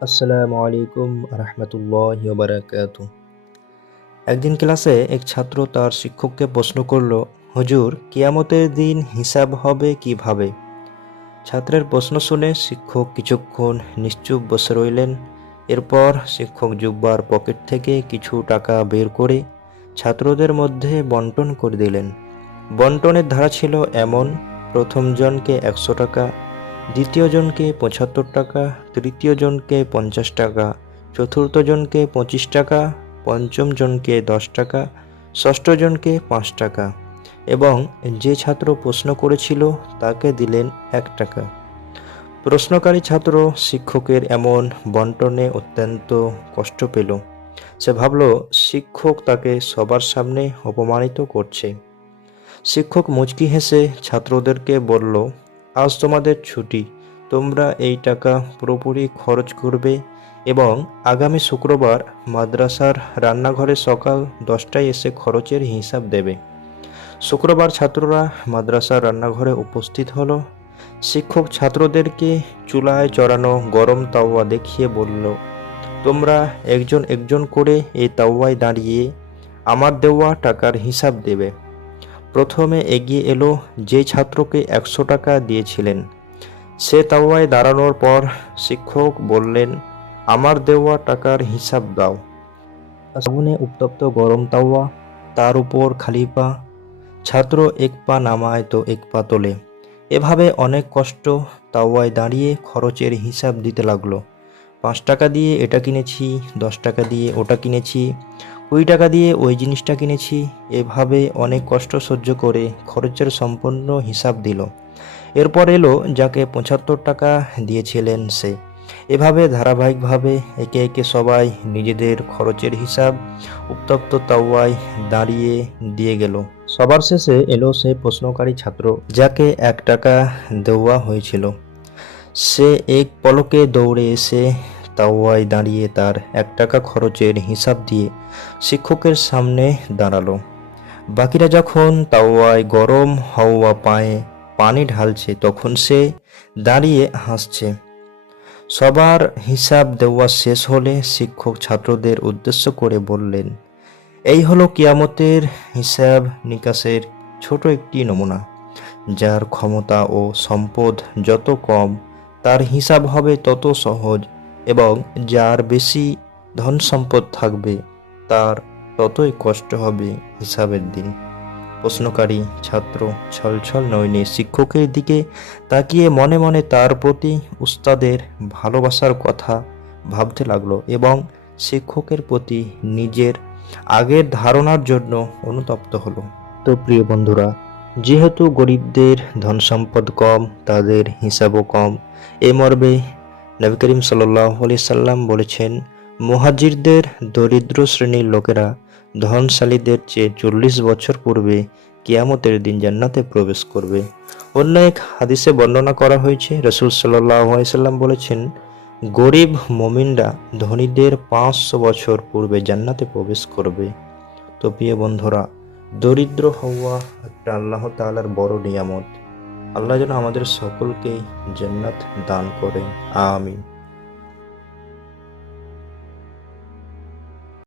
আসসালামু আলাইকুম রহমতুল্লাহ বারাকাত একদিন ক্লাসে এক ছাত্র তার শিক্ষককে প্রশ্ন করল, হুজুর, কিয়ামতের দিন হিসাব হবে কীভাবে? ছাত্রের প্রশ্ন শুনে শিক্ষক কিছুক্ষণ নিশ্চুপ বসে রইলেন। এরপর শিক্ষক জুব্বার পকেট থেকে কিছু টাকা বের করে ছাত্রদের মধ্যে বন্টন করে দিলেন। বন্টনের ধারা ছিল এমন, প্রথম জনকে একশো টাকা দ্বিতীয় জনকে পঁচাত্তর টাকা, তৃতীয় জনকে পঞ্চাশ টাকা, চতুর্থ জনকে পঁচিশ টাকা, পঞ্চম জনকে দশ টাকা, ষষ্ঠ জনকে পাঁচ টাকা এবং যে ছাত্র প্রশ্ন করেছিল তাকে দিলেন এক টাকা। প্রশ্নকারী ছাত্র শিক্ষকের এমন বন্টনে অত্যন্ত কষ্ট পেল। সে ভাবল, শিক্ষক তাকে সবার সামনে অপমানিত করছে। শিক্ষক মুচকি হেসে ছাত্রদেরকে বলল আজ তোমাদের ছুটি। তোমরা এই টাকা পুরোপুরি খরচ করবে এবং আগামী শুক্রবার মাদ্রাসার রান্নাঘরে সকাল দশটায় এসে খরচের হিসাব দেবে। শুক্রবার ছাত্ররা মাদ্রাসার রান্নাঘরে উপস্থিত হলো। শিক্ষক ছাত্রদেরকে চুলায় চড়ানো গরম তাওয়া দেখিয়ে বলল, তোমরা একজন একজন করে এই তাওয়ায় দাঁড়িয়ে আমার দেওয়া টাকার হিসাব দেবে। প্রথমে এগিয়ে এলো যে ছাত্রকে একশো টাকা দিয়েছিলেন। সে তাওয়ায় দাঁড়ানোর পর শিক্ষক বললেন, আমার দেওয়া টাকার হিসাব দাও। আগুনে উত্তপ্ত গরম তাওয়া, তার উপর খালি পা, ছাত্র এক পা নামায় তো এক পা তোলে। এভাবে অনেক কষ্ট তাওয়ায় দাঁড়িয়ে খরচের হিসাব দিতে লাগল। পাঁচ টাকা দিয়ে এটা কিনেছি, দশ টাকা দিয়ে ওটা কিনেছি কুড়ি টাকা দিয়ে ওই জিনিসটা কিনেছি। এভাবে অনেক কষ্ট সহ্য করে খরচের সম্পূর্ণ হিসাব দিল। এরপর এলো যাকে পঁচাত্তর টাকা দিয়েছিলেন সে। এভাবে ধারাবাহিকভাবে একে একে সবাই নিজেদের খরচের হিসাব উত্তপ্ত তাওয়ায় দাঁড়িয়ে দিয়ে গেল। সবার শেষে এলো সেই প্রশ্নকারী ছাত্র, যাকে এক টাকা দেওয়া হয়েছিল। সে এক পলকে দৌড়ে এসে তাওয়ায় দাঁড়িয়ে তার এক টাকা খরচের হিসাব দিয়ে শিক্ষকের সামনে দাঁড়াল। বাকিরা যখন তাওয়ায় গরম হাওয়া পায়ে পানি ঢালছে, তখন সে দাঁড়িয়ে হাসছে। সবার হিসাব দেওয়া শেষ হলে শিক্ষক ছাত্রদের উদ্দেশ্য করে বললেন, এই হলো কিয়ামতের হিসাব নিকাশের ছোট একটি নমুনা। যার ক্ষমতা ও সম্পদ যত কম, তার হিসাব হবে তত সহজ। এবং যার বেশি ধন সম্পদ থাকবে, তার ততই কষ্ট হবে হিসাবের দিন। প্রশ্নকারী ছাত্র ছলছল নয়নে শিক্ষকের দিকে তাকিয়ে মনে মনে তার প্রতি উস্তাদের ভালোবাসার কথা ভাবতে লাগল এবং শিক্ষকের প্রতি নিজের আগের ধারণার জন্য অনুতপ্ত হলো। তো প্রিয় বন্ধুরা, যেহেতু গরিবদের ধন সম্পদ কম, তাদের হিসাবও কম, এ মর্মে নবী করিম সাল্লাহ আলি সাল্লাম বলেছেন, মুহাজিরদের দরিদ্র শ্রেণির লোকেরা ধনশালীদের চেয়ে চল্লিশ বছর পূর্বে কিয়ামতের দিন জান্নাতে প্রবেশ করবে। অন্য এক হাদিসে বর্ণনা করা হয়েছে, রসুল সাল্লাম বলেছেন, গরিব মমিনরা ধনীদের পাঁচশো বছর পূর্বে জান্নাতে প্রবেশ করবে। তো প্রিয় বন্ধুরা, দরিদ্র হওয়া একটা আল্লাহ তালার বড় নিয়ামত। আল্লাহ যেন আমাদের সকলকেই জান্নাত দান করেন। আমিন।